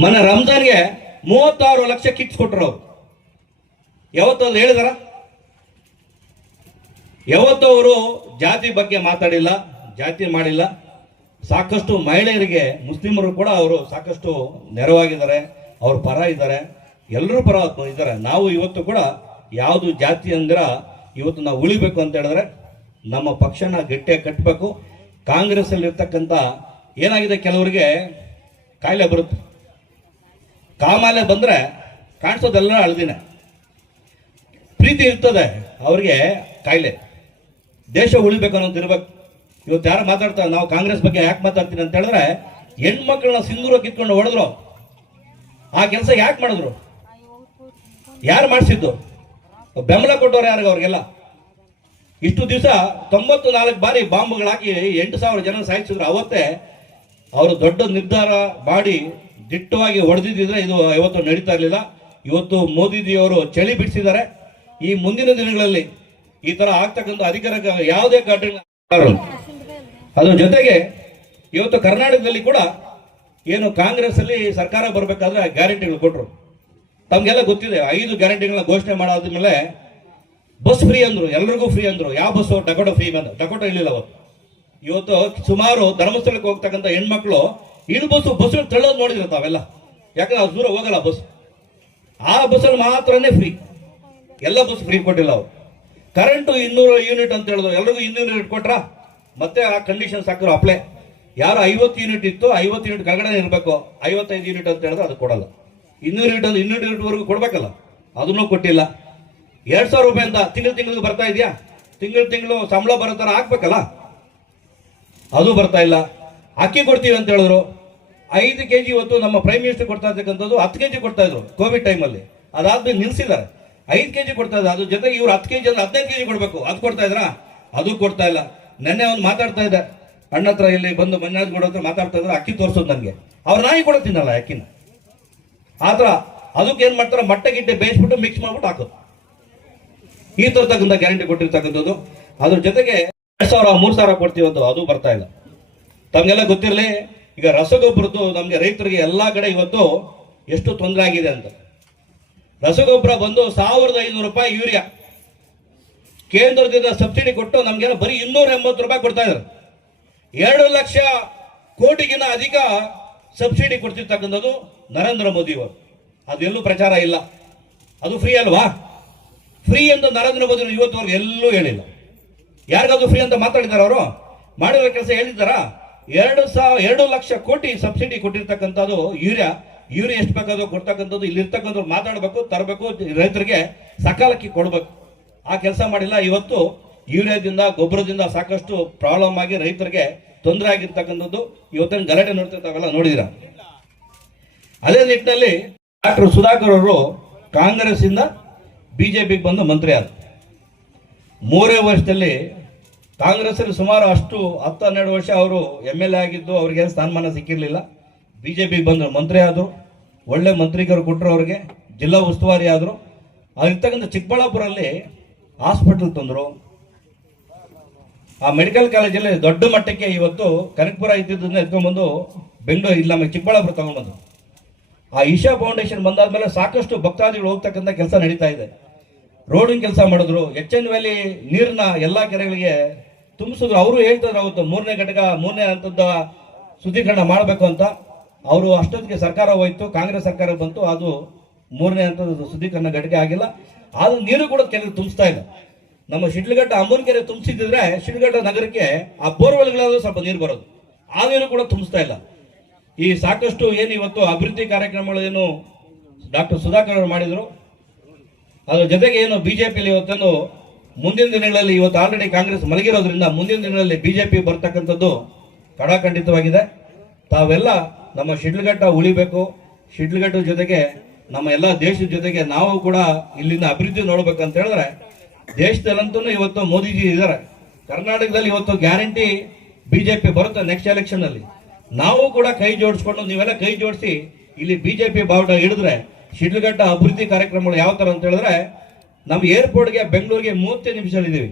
ಮನ ರಂಜಾನ್ಗೆ ಮೂವತ್ತಾರು ಲಕ್ಷ ಕಿಟ್ಸ್ ಕೊಟ್ಟರು ಅವ್ರು. ಯಾವತ್ತಲ್ಲಿ ಹೇಳಿದಾರ? ಯಾವತ್ತೂ ಅವರು ಜಾತಿ ಬಗ್ಗೆ ಮಾತಾಡಿಲ್ಲ. ಜಾತಿ ಮಾಡಿಲ್ಲ. ಸಾಕಷ್ಟು ಮಹಿಳೆಯರಿಗೆ, ಮುಸ್ಲಿಮರು ಕೂಡ ಅವರು ಸಾಕಷ್ಟು ನೆರವಾಗಿದ್ದಾರೆ. ಅವ್ರ ಪರ ಇದ್ದಾರೆ. ಎಲ್ಲರೂ ಪರ ಇದ್ದಾರೆ. ನಾವು ಇವತ್ತು ಕೂಡ ಯಾವುದು ಜಾತಿ ಅಂದಿರ ಇವತ್ತು ನಾವು ಉಳಿಬೇಕು ಅಂತ ಹೇಳಿದ್ರೆ ನಮ್ಮ ಪಕ್ಷನ ಗಟ್ಟಿಯಾಗಿ ಕಟ್ಟಬೇಕು ಕಾಂಗ್ರೆಸ್ ಅಲ್ಲಿ ಇರ್ತಕ್ಕಂಥ ಏನಾಗಿದೆ ಕೆಲವರಿಗೆ ಕಾಯಿಲೆ ಬರುತ್ತೆ. ಕಾಮಾಲೆ ಬಂದ್ರೆ ಕಾಣಿಸೋದೆಲ್ಲ ಅಳ್ದಿನ ಪ್ರೀತಿ ಇರ್ತದೆ ಅವ್ರಿಗೆ ಕಾಯಿಲೆ. ದೇಶ ಉಳಿಬೇಕು ಅನ್ನೋದು ಇರ್ಬೇಕು. ಇವತ್ತು ಯಾರು ಮಾತಾಡ್ತಾರೆ? ನಾವು ಕಾಂಗ್ರೆಸ್ ಬಗ್ಗೆ ಯಾಕೆ ಮಾತಾಡ್ತೀನಿ ಅಂತ ಹೇಳಿದ್ರೆ, ಹೆಣ್ಮಕ್ಳನ್ನ ಸಿಂಧೂರ ಕಿತ್ಕೊಂಡು ಹೊಡೆದ್ರು. ಆ ಕೆಲಸ ಯಾಕೆ ಮಾಡಿದ್ರು? ಯಾರು ಮಾಡಿಸಿದ್ದು? ಬೆಂಬಲ ಕೊಟ್ಟವ್ರು ಯಾರಿಗ ಅವ್ರಿಗೆಲ್ಲ? ಇಷ್ಟು ದಿವಸ ತೊಂಬತ್ತು ನಾಲ್ಕು ಬಾರಿ ಬಾಂಬ್ಗಳು ಹಾಕಿ ಎಂಟು ಸಾವಿರ ಜನ ಸಾಯಿಸಿದ್ರು. ಅವತ್ತೇ ಅವರು ದೊಡ್ಡ ನಿರ್ಧಾರ ಮಾಡಿ ದಿಟ್ಟವಾಗಿ ಹೊಡೆದಿದ್ದಿದ್ರೆ ಇದು ಇವತ್ತು ನಡೀತಾ ಇರಲಿಲ್ಲ. ಇವತ್ತು ಮೋದಿಜಿಯವರು ಚಳಿ ಬಿಡಿಸಿದ್ದಾರೆ. ಈ ಮುಂದಿನ ದಿನಗಳಲ್ಲಿ ಈ ತರ ಆಗ್ತಕ್ಕಂಥ ಅಧಿಕಾರ ಯಾವುದೇ ಘಟನೆ ಅದ್ರ ಜೊತೆಗೆ ಇವತ್ತು ಕರ್ನಾಟಕದಲ್ಲಿ ಕೂಡ ಏನು ಕಾಂಗ್ರೆಸ್ ಅಲ್ಲಿ ಸರ್ಕಾರ ಬರಬೇಕಾದ್ರೆ ಗ್ಯಾರಂಟಿಗಳು ಕೊಟ್ಟರು ತಮಗೆಲ್ಲ ಗೊತ್ತಿದೆ, ಐದು ಗ್ಯಾರಂಟಿಗಳನ್ನ ಘೋಷಣೆ ಮಾಡಾದ್ಮೇಲೆ ಬಸ್ ಫ್ರೀ ಅಂದ್ರು, ಎಲ್ರಿಗೂ ಫ್ರೀ ಅಂದ್ರು. ಯಾವ ಬಸ್ಸು, ಡಕೋಟೋ ಫ್ರೀ ಬಂದ, ಡಕೋಟೋ ಇರಲಿಲ್ಲ ಅವತ್ತು. ಇವತ್ತು ಸುಮಾರು ಧರ್ಮಸ್ಥಳಕ್ಕೆ ಹೋಗ್ತಕ್ಕಂಥ ಹೆಣ್ಮಕ್ಳು ಇಳು ಬಸ್ಸು ಬಸ್ ತಳ್ಳೋದು ನೋಡಿದ್ರು ತಾವೆಲ್ಲ. ಯಾಕಂದ್ರೆ ದೂರ ಹೋಗಲ್ಲ ಬಸ್. ಆ ಬಸ್ಸಲ್ಲಿ ಮಾತ್ರನೇ ಫ್ರೀ. ಎಲ್ಲ ಬಸ್ ಫ್ರೀ ಕೊಟ್ಟಿಲ್ಲ ಅವರು. ಕರೆಂಟು ಇನ್ನೂರು ಯೂನಿಟ್ ಅಂತ ಹೇಳಿದ್ರು. ಎಲ್ರಿಗೂ ಇನ್ನೂರು ಯೂನಿಟ್ ಕೊಟ್ರ? ಮತ್ತೆ ಆ ಕಂಡೀಷನ್ಸ್ ಹಾಕಿದ್ರು ಅಪ್ಲೈ ಯಾರು ಐವತ್ತು ಯೂನಿಟ್ ಇತ್ತು ಐವತ್ತು ಯೂನಿಟ್ ಕೆಳಗಡೆ ಇರಬೇಕು. ಐವತ್ತೈದು ಯೂನಿಟ್ ಅಂತ ಹೇಳಿದ್ರೆ ಅದು ಕೊಡಲ್ಲ. ಇನ್ನೂರು ಯೂನಿಟ್ ಅಂದ್ರೆ ಇನ್ನೂರು ಯೂನಿಟ್ ಕೊಡಬೇಕಲ್ಲ ಕೊಡ್ಬೇಕಲ್ಲ. ಅದನ್ನೂ ಕೊಟ್ಟಿಲ್ಲ. ಎರಡ್ ಸಾವಿರ ರೂಪಾಯಿ ಅಂತ ತಿಂಗಳು ತಿಂಗಳಿಗೆ ಬರ್ತಾ ಇದೆಯಾ? ತಿಂಗಳು ತಿಂಗಳು ಸಂಬಳ ಬರೋ ಥರ ಹಾಕ್ಬೇಕಲ್ಲ. ಅದು ಬರ್ತಾ ಇಲ್ಲ. ಅಕ್ಕಿ ಕೊಡ್ತೀವಿ ಅಂತ ಹೇಳಿದ್ರು. ಐದು ಕೆ ಜಿ ಇವತ್ತು ನಮ್ಮ ಪ್ರೈಮ್ ಮಿನಿಸ್ಟರ್ ಕೊಡ್ತಾ ಇರ್ತಕ್ಕಂಥದ್ದು ಹತ್ತು ಕೆ ಜಿ ಕೊಡ್ತಾ ಇದ್ರು ಕೋವಿಡ್ ಟೈಮಲ್ಲಿ ಅದಾದ್ಮೇಲೆ ನಿಲ್ಸಿದ್ದಾರೆ. ಐದು ಕೆ ಜಿ ಕೊಡ್ತಾ ಇದ್ದಾರೆ. ಅದ್ರ ಜೊತೆಗೆ ಇವ್ರು ಹತ್ತು ಕೆ ಜಿ ಅಂದ್ರೆ ಹದಿನೈದು ಕೆ ಜಿ ಕೊಡಬೇಕು. ಅದು ಕೊಡ್ತಾ ಇದ್ರಾ ಅದು ಕೊಡ್ತಾ ಇಲ್ಲ. ನೆನ್ನೆ ಅವ್ನು ಮಾತಾಡ್ತಾ ಇದ್ದ. ಅಣ್ಣ ಹತ್ರ ಇಲ್ಲಿ ಬಂದು ಮಂಜಾಜ್ ಗೌಡ ಹತ್ರ ಮಾತಾಡ್ತಾ ಇದ್ರೆ, ಅಕ್ಕಿ ತೋರಿಸೋದು ನನಗೆ ಅವ್ರ ನಾಯಿ ಕೂಡ ತಿನ್ನಲ್ಲ ಅಕ್ಕಿನ ಆತರ ಅದಕ್ಕೆ ಏನ್ ಮಾಡ್ತಾರೆ ಮೊಟ್ಟೆ ಗಿಟ್ಟೆ ಬೇಯಿಸ್ಬಿಟ್ಟು ಮಿಕ್ಸ್ ಮಾಡ್ಬಿಟ್ಟು ಹಾಕೋದು. ಈ ತರತಕ್ಕಂಥ ಗ್ಯಾರಂಟಿ ಕೊಟ್ಟಿರ್ತಕ್ಕಂಥದ್ದು. ಅದ್ರ ಜೊತೆಗೆ ಎರಡ್ ಸಾವಿರ, ಮೂರ್ ಸಾವಿರ ಕೊಡ್ತೀವಂತ ಅದು ಬರ್ತಾ ಇಲ್ಲ. ತಮಗೆಲ್ಲ ಗೊತ್ತಿರಲಿ, ಈಗ ರಸಗೊಬ್ಬರದ್ದು ನಮಗೆ ರೈತರಿಗೆ ಎಲ್ಲಾ ಕಡೆ ಇವತ್ತು ಎಷ್ಟು ತೊಂದರೆ ಆಗಿದೆ ಅಂತ. ರಸಗೊಬ್ಬರ ಬಂದು ಸಾವಿರದ ಐನೂರು ರೂಪಾಯಿ ಯೂರಿಯಾ. ಕೇಂದ್ರದಿಂದ ಸಬ್ಸಿಡಿ ಕೊಟ್ಟು ನಮ್ಗೆಲ್ಲ ಬರೀ ಇನ್ನೂರ ಎಂಬತ್ತು ರೂಪಾಯಿ ಕೊಡ್ತಾ ಇದ್ದಾರೆ. ಎರಡು ಲಕ್ಷ ಕೋಟಿಗಿನ ಅಧಿಕ ಸಬ್ಸಿಡಿ ಕೊಡ್ತಿರ್ತಕ್ಕಂಥದ್ದು ನರೇಂದ್ರ ಮೋದಿ ಅವರು. ಅದೆಲ್ಲೂ ಪ್ರಚಾರ ಇಲ್ಲ. ಅದು ಫ್ರೀ ಅಲ್ವಾ? ಫ್ರೀ ಅಂತ ನರೇಂದ್ರ ಮೋದಿ ಇವತ್ತುವರೆಗೂ ಎಲ್ಲೂ ಹೇಳಿಲ್ಲ. ಯಾರಿಗಾದ್ರು ಫ್ರೀ ಅಂತ ಮಾತಾಡಿದಾರ ಅವರು? ಮಾಡಿರೋ ಕೆಲಸ ಹೇಳಿದ್ದಾರಾ? ಎರಡು ಸಾವಿರ ಎರಡು ಲಕ್ಷ ಕೋಟಿ ಸಬ್ಸಿಡಿ ಕೊಟ್ಟಿರ್ತಕ್ಕಂಥದ್ದು ಯೂರಿಯಾ. ಯೂರಿಯಾ ಎಷ್ಟು ಬೇಕಾದ್ರೂ ಕೊಡ್ತಕ್ಕಂಥದ್ದು ಇಲ್ಲಿ ಇರ್ತಕ್ಕಂಥವ್ರು ಮಾತಾಡಬೇಕು, ತರಬೇಕು, ರೈತರಿಗೆ ಸಕಾಲಕ್ಕೆ ಕೊಡಬೇಕು. ಆ ಕೆಲಸ ಮಾಡಿಲ್ಲ. ಇವತ್ತು ಯೂರಿಯಾದಿಂದ, ಗೊಬ್ಬರದಿಂದ ಸಾಕಷ್ಟು ಪ್ರಾಬ್ಲಮ್ ಆಗಿ ರೈತರಿಗೆ ತೊಂದರೆ ಆಗಿರ್ತಕ್ಕಂಥದ್ದು ಇವತ್ತಿನ ಗಲಾಟೆ ನೋಡ್ತಿರ್ತಾವೆಲ್ಲ, ನೋಡಿದಿರ? ಅದೇ ನಿಟ್ಟಿನಲ್ಲಿ ಡಾಕ್ಟರ್ ಸುಧಾಕರ್ ಅವರು ಕಾಂಗ್ರೆಸ್ ಇಂದ ಬಿಜೆಪಿಗೆ ಬಂದು ಮಂತ್ರಿ ಆದ್ರು ಮೂರೇ ವರ್ಷದಲ್ಲಿ ಕಾಂಗ್ರೆಸ್ ಸುಮಾರು ಅಷ್ಟು ಹತ್ತು ಹನ್ನೆರಡು ವರ್ಷ ಅವರು ಎಂ ಎಲ್ ಎ ಆಗಿದ್ದು ಅವ್ರಿಗೆ ಸ್ಥಾನಮಾನ ಸಿಕ್ಕಿರಲಿಲ್ಲ. ಬಿಜೆಪಿಗೆ ಬಂದರು ಮಂತ್ರಿ ಆದರು, ಒಳ್ಳೆ ಮಂತ್ರಿಗರು ಕೊಟ್ಟರು ಅವ್ರಿಗೆ, ಜಿಲ್ಲಾ ಉಸ್ತುವಾರಿ ಆದರು. ಅಲ್ಲಿರ್ತಕ್ಕಂಥ ಚಿಕ್ಕಬಳ್ಳಾಪುರಲ್ಲಿ ಹಾಸ್ಪಿಟಲ್ ತಂದರು. ಆ ಮೆಡಿಕಲ್ ಕಾಲೇಜಲ್ಲಿ ದೊಡ್ಡ ಮಟ್ಟಕ್ಕೆ ಇವತ್ತು ಕನಕಪುರ ಇದ್ದಿದ್ದನ್ನ ಎತ್ಕೊಂಡ್ಬಂದು ಬೆಂಗಳೂರು, ಇಲ್ಲ ನಮ್ಮ ಚಿಕ್ಕಬಳ್ಳಾಪುರ ತಗೊಂಡ್ಬಂದು ಆ ಈಶಾ ಫೌಂಡೇಶನ್ ಬಂದಾದ್ಮೇಲೆ ಸಾಕಷ್ಟು ಭಕ್ತಾದಿಗಳು ಹೋಗ್ತಕ್ಕಂಥ ಕೆಲಸ ನಡೀತಾ ಇದೆ. ರೋಡಿನ ಕೆಲಸ ಮಾಡಿದ್ರು, ಎಚ್ ಎನ್ ವ್ಯಾಲಿ ನೀರನ್ನ ಎಲ್ಲ ಕೆರೆಗಳಿಗೆ ತುಂಬಿಸಿದ್ರು. ಅವರು ಹೇಳ್ತಾರೆ ಅವತ್ತು, ಮೂರನೇ ಘಟಕ, ಮೂರನೇ ಹಂತದ ಶುದ್ಧೀಕರಣ ಮಾಡಬೇಕು ಅಂತ. ಅವರು ಅಷ್ಟೊತ್ತಿಗೆ ಸರ್ಕಾರ ಹೋಯ್ತು, ಕಾಂಗ್ರೆಸ್ ಸರ್ಕಾರ ಬಂತು, ಅದು ಮೂರನೇ ಹಂತದ ಶುದ್ಧೀಕರಣ ಘಟಕ ಆಗಿಲ್ಲ. ಆದ್ರೂ ನೀರು ಕೂಡ ಕೆರೆ ತುಂಬಿಸ್ತಾ ಇಲ್ಲ ನಮ್ಮ ಶಿಡ್ಲಘಟ್ಟ ಅಮ್ಮನ ಕೆರೆ ತುಂಬಿಸಿದ್ರೆ ಶಿಡ್ಲಘಟ್ಟ ನಗರಕ್ಕೆ ಆ ಬೋರ್ವೆಲ್ಗಳಾದ್ರೂ ಸ್ವಲ್ಪ ನೀರು ಬರೋದು. ಆ ನೀರು ಕೂಡ ತುಂಬಿಸ್ತಾ ಇಲ್ಲ. ಈ ಸಾಕಷ್ಟು ಏನು ಇವತ್ತು ಅಭಿವೃದ್ಧಿ ಕಾರ್ಯಕ್ರಮಗಳೇನು ಡಾಕ್ಟರ್ ಸುಧಾಕರ್ ಅವರು ಮಾಡಿದ್ರು. ಅದ್ರ ಜೊತೆಗೆ ಏನು ಬಿಜೆಪಿಯಲ್ಲಿ ಇವತ್ತನ್ನು ಮುಂದಿನ ದಿನಗಳಲ್ಲಿ ಇವತ್ತು ಆಲ್ರೆಡಿ ಕಾಂಗ್ರೆಸ್ ಮಲಗಿರೋದ್ರಿಂದ ಮುಂದಿನ ದಿನಗಳಲ್ಲಿ ಬಿಜೆಪಿ ಬರ್ತಕ್ಕಂಥದ್ದು ಕಡಾಖಂಡಿತವಾಗಿದೆ ತಾವೆಲ್ಲ ನಮ್ಮ ಶಿಡ್ಲಘಟ್ಟ ಉಳಿಬೇಕು. ಶಿಡ್ಲಘಟ್ಟ ಜೊತೆಗೆ ನಮ್ಮ ಎಲ್ಲ ದೇಶದ ಜೊತೆಗೆ ನಾವು ಕೂಡ ಇಲ್ಲಿಂದ ಅಭಿವೃದ್ಧಿ ನೋಡ್ಬೇಕಂತ ಹೇಳಿದ್ರೆ ದೇಶದಲ್ಲಂತೂ ಇವತ್ತು ಮೋದಿಜಿ ಇದ್ದಾರೆ. ಕರ್ನಾಟಕದಲ್ಲಿ ಇವತ್ತು ಗ್ಯಾರಂಟಿ ಬಿಜೆಪಿ ಬರುತ್ತೆ ನೆಕ್ಸ್ಟ್ ಎಲೆಕ್ಷನ್ ಅಲ್ಲಿ. ನಾವು ಕೂಡ ಕೈ ಜೋಡಿಸ್ಕೊಂಡು ನೀವೆಲ್ಲ ಕೈ ಜೋಡಿಸಿ ಇಲ್ಲಿ ಬಿಜೆಪಿ ಬಾವುಟ ಹಿಡಿದ್ರೆ, ಶಿಡ್ಲಘಟ್ಟ ಅಭಿವೃದ್ಧಿ ಕಾರ್ಯಕ್ರಮಗಳು ಯಾವ ತರ ಅಂತ ಹೇಳಿದ್ರೆ ನಮ್ಮ ಏರ್ಪೋರ್ಟ್ಗೆ ಬೆಂಗಳೂರಿಗೆ ಮೂವತ್ತೈದು ನಿಮಿಷದಲ್ಲಿದ್ದೀವಿ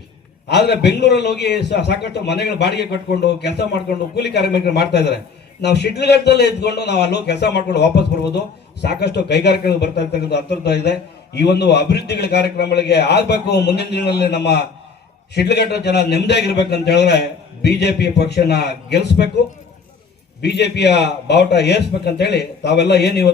ಆದ್ರೆ ಬೆಂಗಳೂರಲ್ಲಿ ಹೋಗಿ ಸಾಕಷ್ಟು ಮನೆಗಳ ಬಾಡಿಗೆ ಕಟ್ಕೊಂಡು, ಕೆಲಸ ಮಾಡ್ಕೊಂಡು, ಕೂಲಿ ಕಾರ್ಯಕ್ರಮ ಮಾಡ್ತಾ ಇದ್ದಾರೆ. ನಾವು ಶಿಡ್ಲಘಟ್ಟದಲ್ಲೇ ಇದ್ಕೊಂಡು ನಾವು ಅಲ್ಲೋ ಕೆಲಸ ಮಾಡ್ಕೊಂಡು ವಾಪಸ್ ಬರ್ಬೋದು. ಸಾಕಷ್ಟು ಕೈಗಾರಿಕೆಗಳು ಬರ್ತಾ ಇರ್ತಕ್ಕಂಥ ಅಂತರ್ಥ ಇದೆ. ಈ ಒಂದು ಅಭಿವೃದ್ಧಿಗಳ ಕಾರ್ಯಕ್ರಮಗಳಿಗೆ ಆಗ್ಬೇಕು. ಮುಂದಿನ ದಿನಗಳಲ್ಲಿ ನಮ್ಮ ಶಿಡ್ಲಘಟ್ಟ ಜನ ನೆಮ್ಮದಿಯಾಗಿರ್ಬೇಕಂತ ಹೇಳಿದ್ರೆ ಬಿಜೆಪಿ ಪಕ್ಷನ ಗೆಲ್ಲಿಸ್ಬೇಕು ಬಿಜೆಪಿಯ ಬಾವುಟ ಏರಿಸ್ಬೇಕಂತೇಳಿ ತಾವೆಲ್ಲ ಏನು